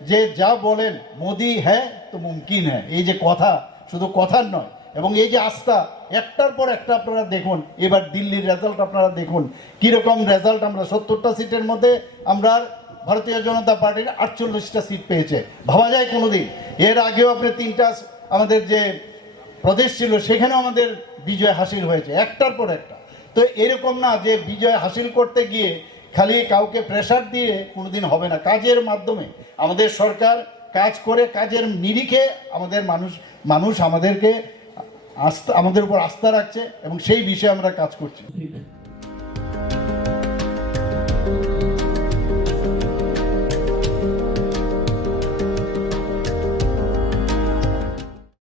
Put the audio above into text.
যে যা বলেন মোদি হ্যাঁ তো মুমকিন হ্যাঁ। এই যে কথা, শুধু কথার নয়, এবং এই যে আস্থা, একটার পর একটা আপনারা দেখুন, এবার দিল্লির রেজাল্ট আপনারা দেখুন, কীরকম রেজাল্ট আমরা, সত্তরটা সিটের মধ্যে আমরা ভারতীয় জনতা পার্টির আটচল্লিশটা সিট পেয়েছে। ভাবা যায় কোনোদিন। এর আগেও আপনি তিনটা, আমাদের যে প্রদেশ ছিল, সেখানেও আমাদের বিজয় হাসিল হয়েছে, একটার পর একটা। তো এরকম না যে বিজয় হাসিল করতে গিয়ে খালি কাউকে প্রেশার দিয়ে কোনোদিন হবে না। কাজের মাধ্যমে আমাদের সরকার কাজ করে, কাজের নিরিখে আমাদের মানুষ মানুষ আমাদেরকে আস্থা, আমাদের উপর আস্থা রাখছে এবং সেই বিষয়ে আমরা কাজ করছি।